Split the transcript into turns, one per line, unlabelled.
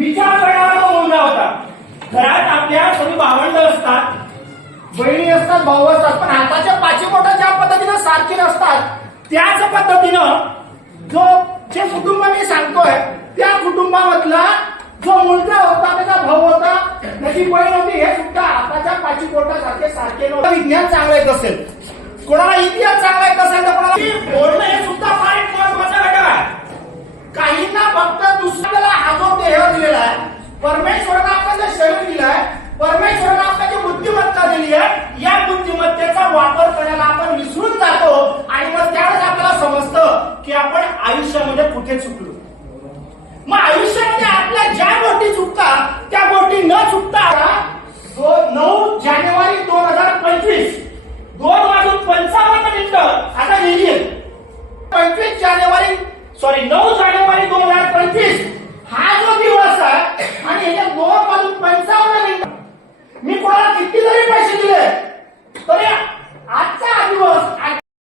विचार करणारा तो मुलगा होता. घरात आपल्या कोणी भावंड असतात. बहिणी असतात भाऊ असतात पण हाताच्या पाची ज्या पद्धतीनं सारखी नसतात. त्याच पद्धतीनं जो जे कुटुंब मी सांगतोय त्या कुटुंबामधला जो मुलगा होता त्याचा भाऊ होता त्याची बहीण होती हे सुद्धा हाताच्या पाची बोटासारखे सारखे नव्हते. विज्ञान चांगलं येत असेल? कोणाला इतिहास चांगला येत असेल तर कोणाला बोलणं हे सुद्धा फार महत्त्वाचा घटक आहे. काहींना फक्त दुसऱ्याला देह दिलेला आहे. परमेश्वरानं आपल्याला जे शरीर दिलं आहे. परमेश्वरानं आपल्याला जी बुद्धिमत्ता दिली आहे या बुद्धिमत्तेचा वापर करायला आपण विसरून जातो आणि मग त्यावेळेस आपल्याला समजतं की आपण आयुष्यामध्ये कुठे चुकलो. मग आयुष्यामध्ये आपल्या ज्या गोष्टी चुकतात त्या गोष्टी न चुकता नऊ जानेवारी दोन हजार पंचवीस दोन वाजून पंचावन्न मिनिट आता लिहिली पंचवीस जानेवारी सॉरी नऊ जानेवारी दोन हजार पंचवीस किती जरी पैसे दिले